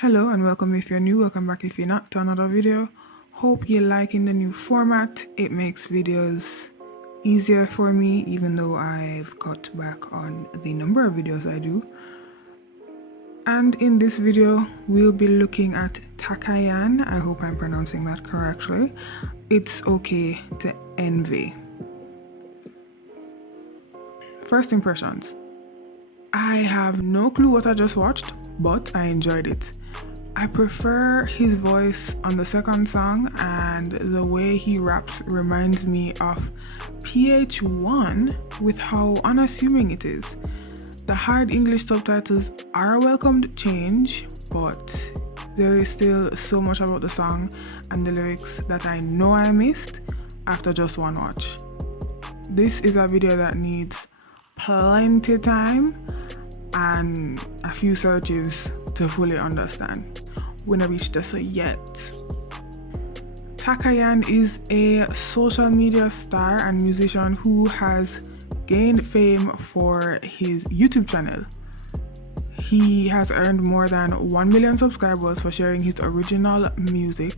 Hello and welcome if you're new, welcome back if you're not to another video. Hope you're liking the new format. It makes videos easier for me even though I've cut back on the number of videos I do. And in this video we'll be looking at Takayan. I hope I'm pronouncing that correctly. It's okay to envy. First impressions. I have no clue what I just watched, but I enjoyed it. I prefer his voice on the second song, and the way he raps reminds me of PH1 with how unassuming it is. The hard English subtitles are a welcomed change, but there is still so much about the song and the lyrics that I know I missed after just one watch. This is a video that needs plenty time and a few searches to fully understand. We haven't reached this yet. Takayan is a social media star and musician who has gained fame for his YouTube channel. He has earned more than 1 million subscribers for sharing his original music,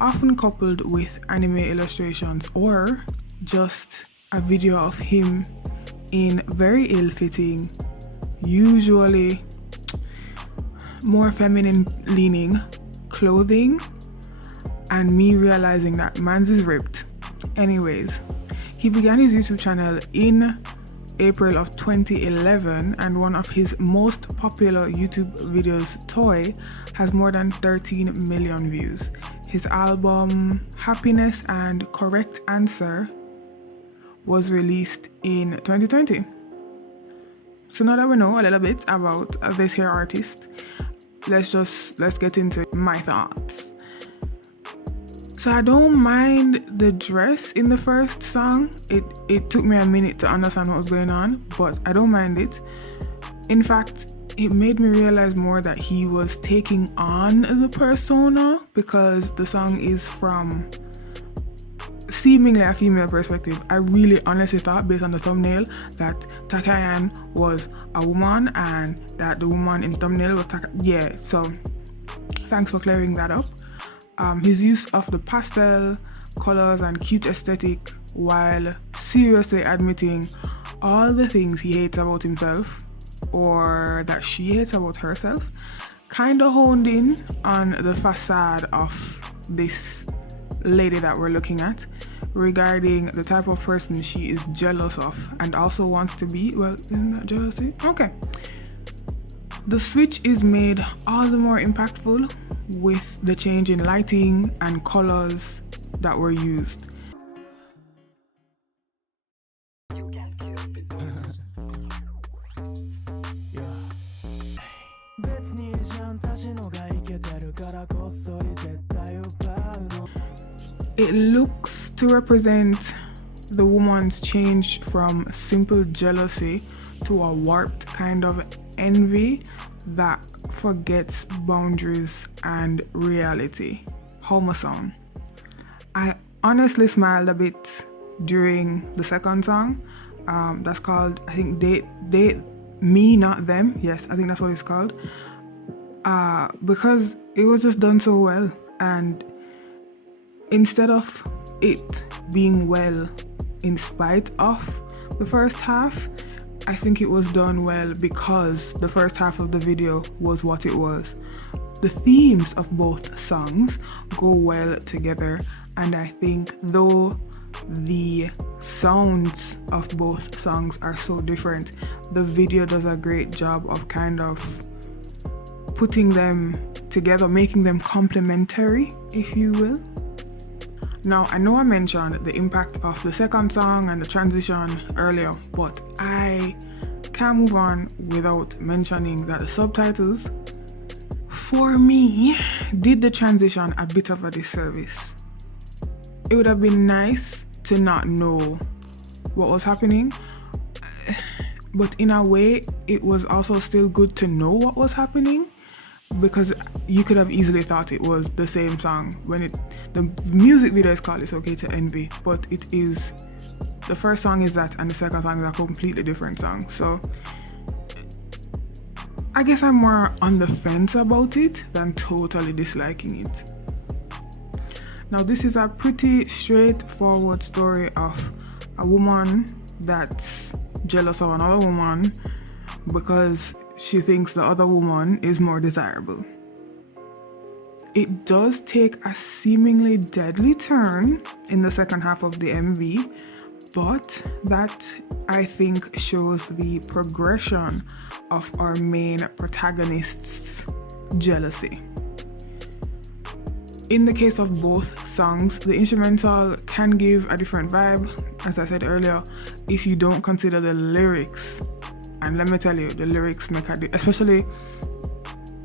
often coupled with anime illustrations or just a video of him in very ill-fitting, usually more feminine leaning clothing, and me realizing that man's is ripped. Anyways, he began his YouTube channel in April of 2011, and one of his most popular YouTube videos, Toy, has more than 13 million views. His album Happiness and Correct Answer was released in 2020. So now that we know a little bit about this here artist, let's get into my thoughts. So I don't mind the dress in the first song. It took me a minute to understand what was going on, but I don't mind it. In fact, it made me realize more that he was taking on the persona, because the song is from seemingly a female perspective. I really honestly thought, based on the thumbnail, that Takayan was a woman and that the woman in the thumbnail was yeah, so thanks for clearing that up. His use of the pastel colors and cute aesthetic, while seriously admitting all the things he hates about himself or that she hates about herself, kind of honed in on the facade of this lady that we're looking at, regarding the type of person she is jealous of and also wants to be. Well, isn't that jealousy? Okay. The switch is made all the more impactful with the change in lighting and colors that were used. It looks to represent the woman's change from simple jealousy to a warped kind of envy that forgets boundaries and reality. Homer song. I honestly smiled a bit during the second song. That's called, I think, they me not them. Yes, I think that's what it's called. Because it was just done so well, and instead of it being well in spite of the first half, I think it was done well because the first half of the video was what it was. The themes of both songs go well together, and I think though the sounds of both songs are so different, the video does a great job of kind of putting them together, making them complementary, if you will. Now, I know I mentioned the impact of the second song and the transition earlier, but I can't move on without mentioning that the subtitles, for me, did the transition a bit of a disservice. It would have been nice to not know what was happening, but in a way, it was also still good to know what was happening, because you could have easily thought it was the same song when the music video is called It's Okay to Envy, but it is, the first song is that and the second song is a completely different song. So I guess I'm more on the fence about it than totally disliking it. Now, this is a pretty straightforward story of a woman that's jealous of another woman because she thinks the other woman is more desirable. It does take a seemingly deadly turn in the second half of the MV, but that I think shows the progression of our main protagonist's jealousy. In the case of both songs, the instrumental can give a different vibe, as I said earlier, if you don't consider the lyrics. And let me tell you, the lyrics make especially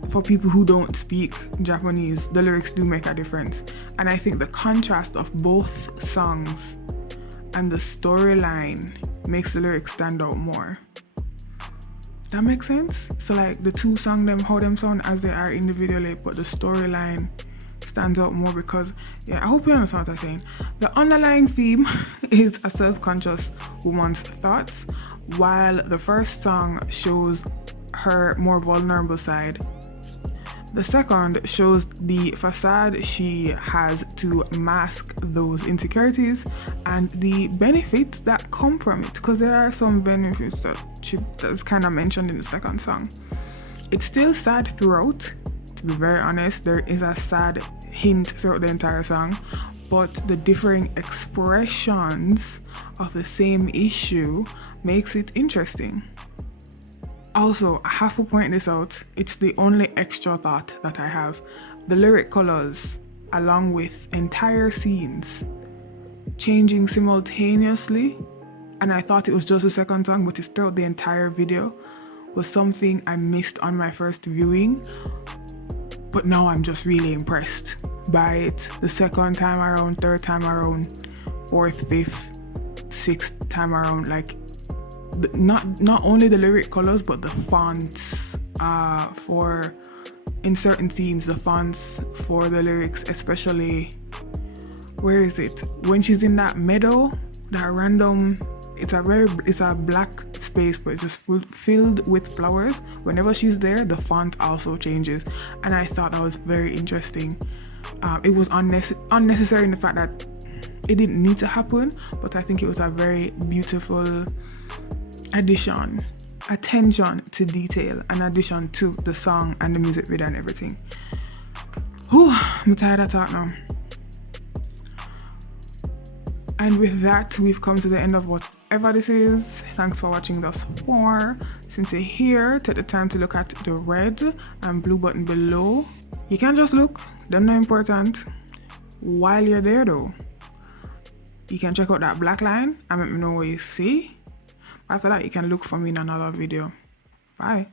for people who don't speak Japanese, the lyrics do make a difference. And I think the contrast of both songs and the storyline makes the lyrics stand out more. That makes sense? So like the two songs, them how them sound as they are individually, but the storyline stands out more because, yeah, I hope you understand what I'm saying. The underlying theme is a self-conscious woman's thoughts, while the first song shows her more vulnerable side. The second shows the facade she has to mask those insecurities and the benefits that come from it, because there are some benefits that's kind of mentioned in the second song. It's still sad throughout, to be very honest. There is a sad hint throughout the entire song, but the differing expressions of the same issue makes it interesting. Also, I have to point this out, it's the only extra thought that I have. The lyric colors, along with entire scenes, changing simultaneously, and I thought it was just the second song, but it's throughout the entire video, was something I missed on my first viewing. But now I'm just really impressed by it. The second time around, third time around, fourth, fifth, sixth time around, like not only the lyric colors but the fonts for in certain scenes, the fonts for the lyrics, especially where is it when she's in that meadow, that random, it's a black space but it's just filled with flowers. Whenever she's there, the font also changes, and I thought that was very interesting. It was unnecessary in the fact that it didn't need to happen, but I think it was a very beautiful addition, attention to detail, an addition to the song and the music video and everything. Whew, I'm tired of talk now. And with that, we've come to the end of whatever this is. Thanks for watching thus far. Since you're here, take the time to look at the red and blue button below. You can't just look, they're not important. While you're there though, you can check out that black line and let me know what you see. After that, you can look for me in another video. Bye.